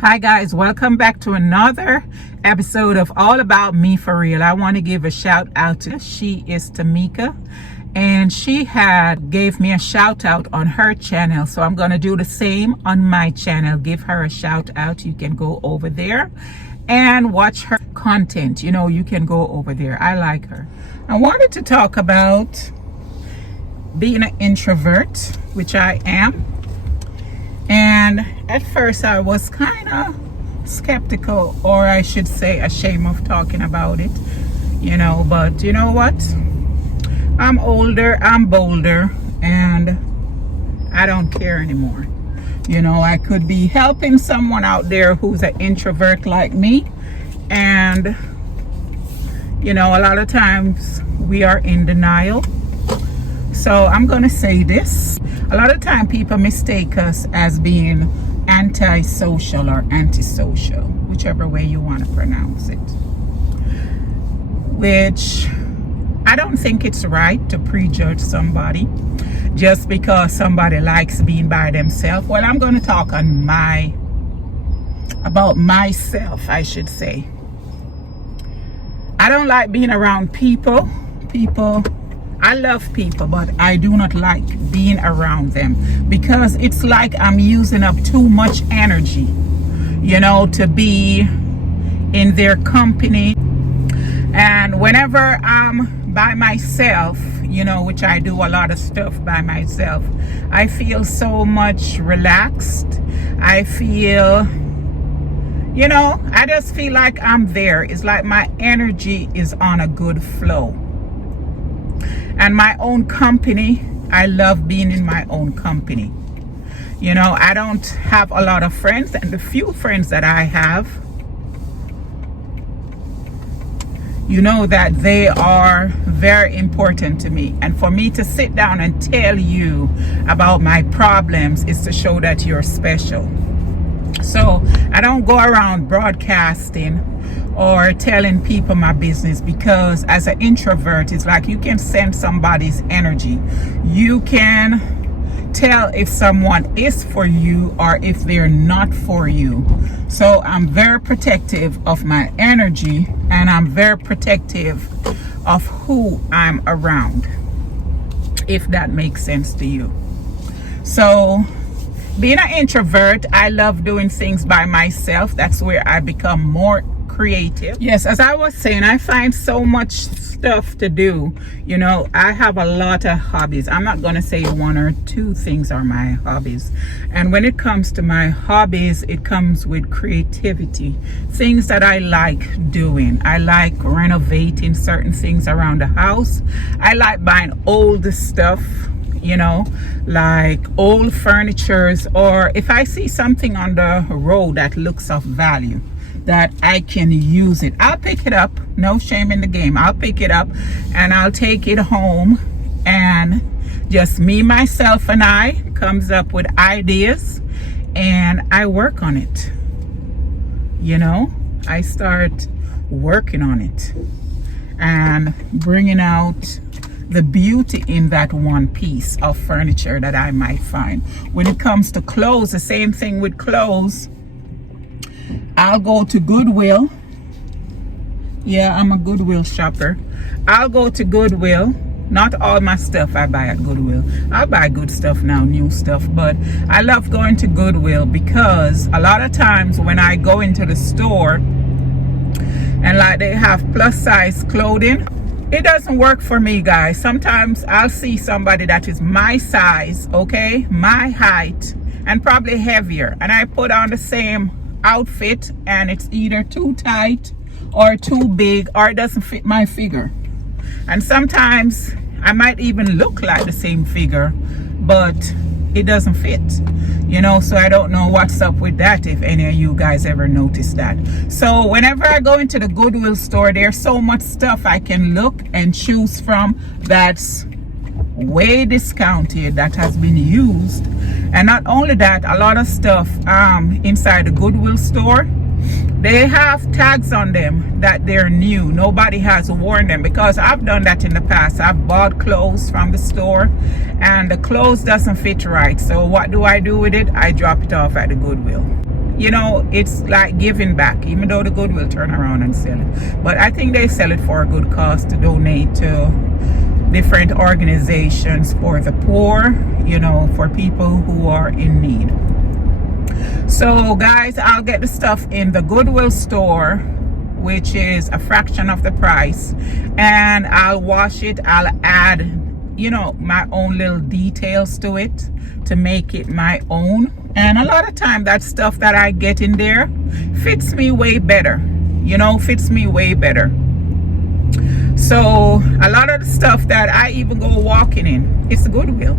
Hi guys, welcome back to another episode of All About Me For Real. I want to give a shout out to she is Tamika, and she gave me a shout out on her channel, so I'm going to do the same on my channel. Give her a shout out. You can go over there and watch her content. You can go over there. I like her. I wanted to talk about being an introvert, which I am. And at first I was kind of skeptical, or I should say ashamed of talking about it, but you know what? I'm older, I'm bolder, and I don't care anymore. I could be helping someone out there who's an introvert like me, and a lot of times we are in denial. So I'm going to say this. A lot of time people mistake us as being antisocial or antisocial, whichever way you want to pronounce it. Which I don't think it's right to prejudge somebody just because somebody likes being by themselves. Well, I'm going to talk about myself, I should say. I don't like being around people. I love people, but I do not like being around them because it's like I'm using up too much energy, to be in their company. And whenever I'm by myself, which I do a lot of stuff by myself, I feel so much relaxed. I feel, I just feel like I'm there. It's like my energy is on a good flow. And my own company, I love being in my own company. I don't have a lot of friends, and the few friends that I have, that they are very important to me. And for me to sit down and tell you about my problems is to show that you're special. So I don't go around broadcasting or telling people my business, because as an introvert, it's like you can sense somebody's energy. You can tell if someone is for you or if they're not for you. So I'm very protective of my energy, and I'm very protective of who I'm around, if that makes sense to you. So being an introvert, I love doing things by myself. That's where I become more creative. Yes, as I was saying, I find so much stuff to do. I have a lot of hobbies. I'm not going to say one or two things are my hobbies. And when it comes to my hobbies, it comes with creativity. Things that I like doing. I like renovating certain things around the house. I like buying old stuff, like old furnitures, or if I see something on the road that looks of value, that I can use it, I'll pick it up. No shame in the game. I'll pick it up and I'll take it home, and just me, myself, and I comes up with ideas, and I work on it. I start working on it and bringing out the beauty in that one piece of furniture that I might find. When it comes to clothes, the same thing with clothes. I'll go to Goodwill. Yeah, I'm a Goodwill shopper. I'll go to Goodwill. Not all my stuff I buy at Goodwill. I buy good stuff now, new stuff, but I love going to Goodwill because a lot of times when I go into the store and like they have plus size clothing, it doesn't work for me, guys. Sometimes I'll see somebody that is my size, okay, my height, and probably heavier, and I put on the same outfit and it's either too tight or too big, or it doesn't fit my figure. And sometimes I might even look like the same figure, but it doesn't fit, so I don't know what's up with that, if any of you guys ever noticed that. So whenever I go into the Goodwill store, there's so much stuff I can look and choose from that's way discounted, that has been used. And not only that, a lot of stuff inside the Goodwill store, they have tags on them that they're new. Nobody has worn them, because I've done that in the past. I've bought clothes from the store and the clothes doesn't fit right. So what do I do with it? I drop it off at the Goodwill. you know, it's like giving back, even though the Goodwill turn around and sell it. But I think they sell it for a good cause, to donate to different organizations for the poor, you know, for people who are in need. So guys, I'll get the stuff in the Goodwill store, which is a fraction of the price, and I'll wash it. I'll add, you know, my own little details to it to make it my own. And a lot of time that stuff that I get in there fits me way better, you know, fits me way better. So a lot of the stuff that I even go walking in, it's Goodwill.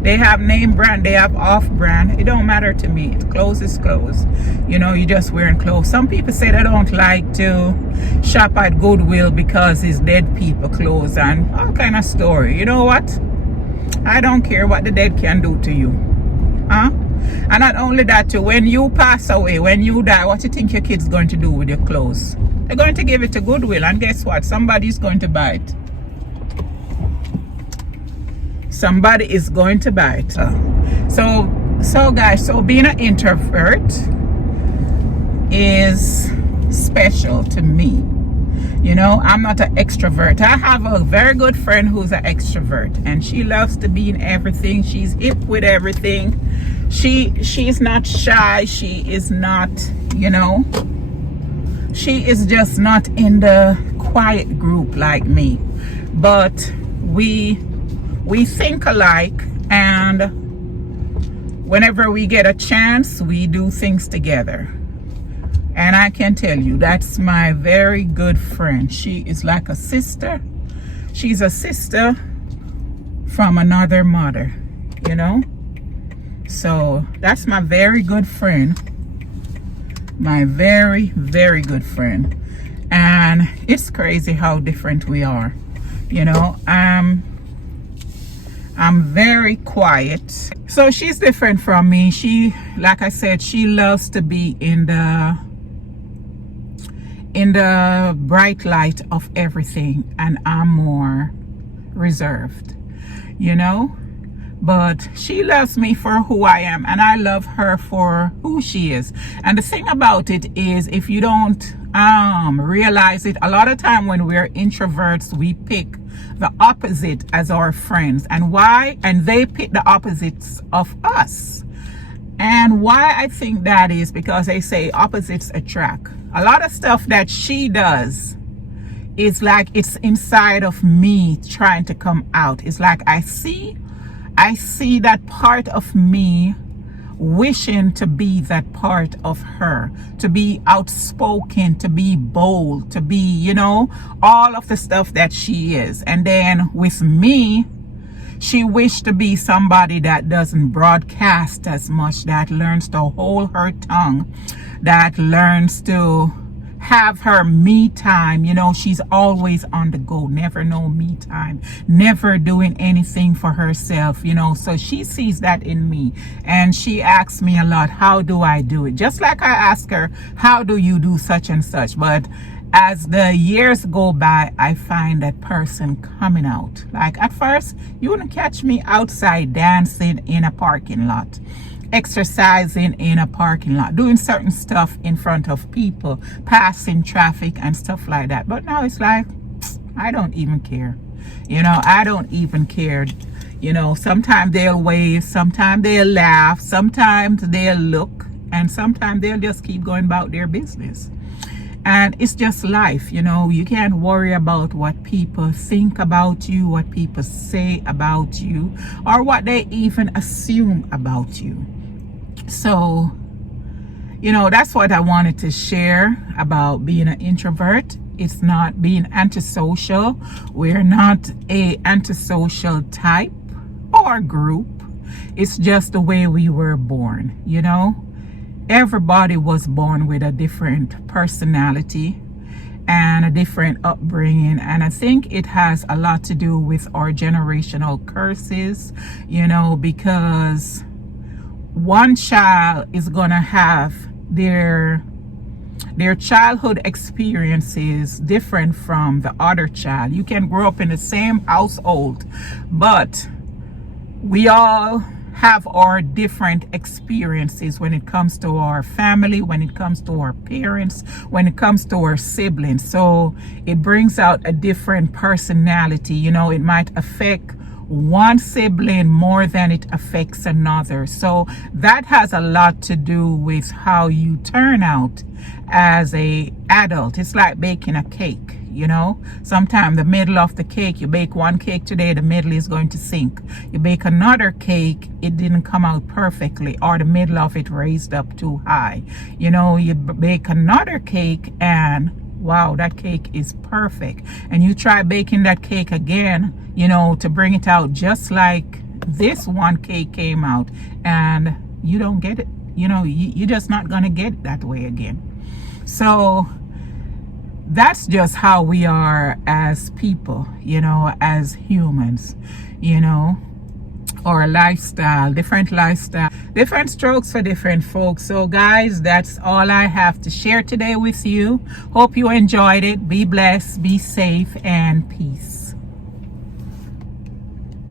They have name brand, they have off brand. It don't matter to me. Clothes is clothes. You know, you just wearing clothes. Some people say they don't like to shop at Goodwill because it's dead people clothes and all kind of story. You know what? I don't care what the dead can do to you. Huh? And not only that too, when you pass away, when you die, what you think your kids going to do with your clothes? They're going to give it to Goodwill, and guess what? Somebody's going to buy it. Somebody is going to buy it. So guys, so being an introvert is special to me. You know, I'm not an extrovert. I have a very good friend who's an extrovert, and she loves to be in everything. She's hip with everything. She's not shy. She is not, you know, she is just not in the quiet group like me. But we think alike, and whenever we get a chance, we do things together. And I can tell you, that's my very good friend. She is like a sister. She's a sister from another mother, you know? So that's my very good friend. My very, very good friend. And it's crazy how different we are. You know, I'm very quiet. So she's different from me. She, like I said, she loves to be in the bright light of everything, and I'm more reserved, you know. But she loves me for who I am, and I love her for who she is. And the thing about it is, if you don't realize it, a lot of time when we're introverts, we pick the opposite as our friends. And why? And they pick the opposites of us. And why I think that is because they say opposites attract. A lot of stuff that she does is like it's inside of me trying to come out. It's like I see that part of me wishing to be that part of her, to be outspoken, to be bold, to be, you know, all of the stuff that she is. And then with me, she wished to be somebody that doesn't broadcast as much, that learns to hold her tongue, that learns to have her me time. You know, she's always on the go, never no me time, never doing anything for herself, you know. So she sees that in me, and she asks me a lot, how do I do it? Just like I ask her, how do you do such and such? But as the years go by, I find that person coming out. Like at first, you wouldn't catch me outside dancing in a parking lot, exercising in a parking lot, doing certain stuff in front of people, passing traffic and stuff like that. But now it's like, I don't even care. You know, I don't even care. You know, sometimes they'll wave, sometimes they'll laugh, sometimes they'll look, and sometimes they'll just keep going about their business. And it's just life, you know. You can't worry about what people think about you, what people say about you, or what they even assume about you. So, you know, that's what I wanted to share about being an introvert. It's not being antisocial. We're not a antisocial type or group. It's just the way we were born, you know. Everybody was born with a different personality and a different upbringing, and I think it has a lot to do with our generational curses, you know, because one child is gonna have their childhood experiences different from the other child. You can grow up in the same household, but we all have our different experiences when it comes to our family, when it comes to our parents, when it comes to our siblings. So it brings out a different personality. You know, it might affect one sibling more than it affects another. So that has a lot to do with how you turn out as a adult. It's like baking a cake. You know, sometimes the middle of the cake, you bake one cake today, the middle is going to sink. You bake another cake, it didn't come out perfectly, or the middle of it raised up too high. You know, you bake another cake and wow, that cake is perfect. And you try baking that cake again, you know, to bring it out just like this one cake came out, and you don't get it. You know, you're just not going to get it that way again. So that's just how we are as people, you know, as humans, you know, or lifestyle, different strokes for different folks. So guys, that's all I have to share today with you. Hope you enjoyed it. Be blessed, be safe, and peace.